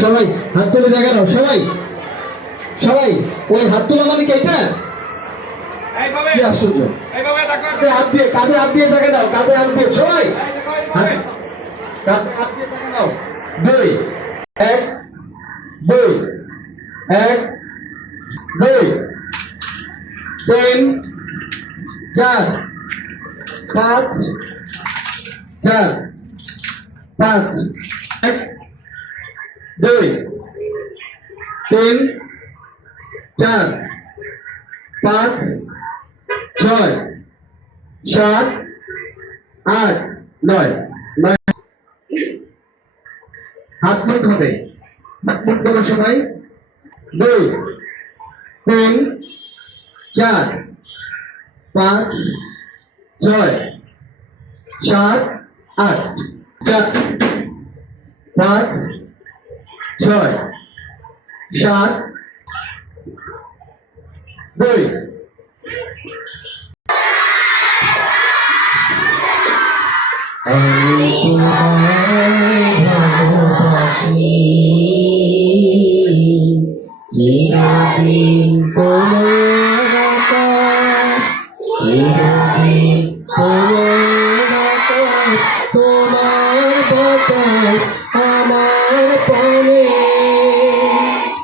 সবাই হাত তুলে দেখানো, সবাই সবাই ওই হাত তোলা মানে কি এটা? কি আশ্চর্য! হাত দিয়ে কাঁধে হাত দিয়ে জায়গা দাও, কাঁধে হাত দিয়ে সবাই কাঁধে হাত দিয়ে জায়গা দাও। 2 1 2 1 2 3 4 5 4 5 1 2 3 4 5 6 7 8 9 হাত মুখ হবে, হাত মুখ করো সবাই। 2 3 4 5 6 7 8 4 5 6 7 2 আমি তোমায় ভালোবাসি, চিরদিন তোমার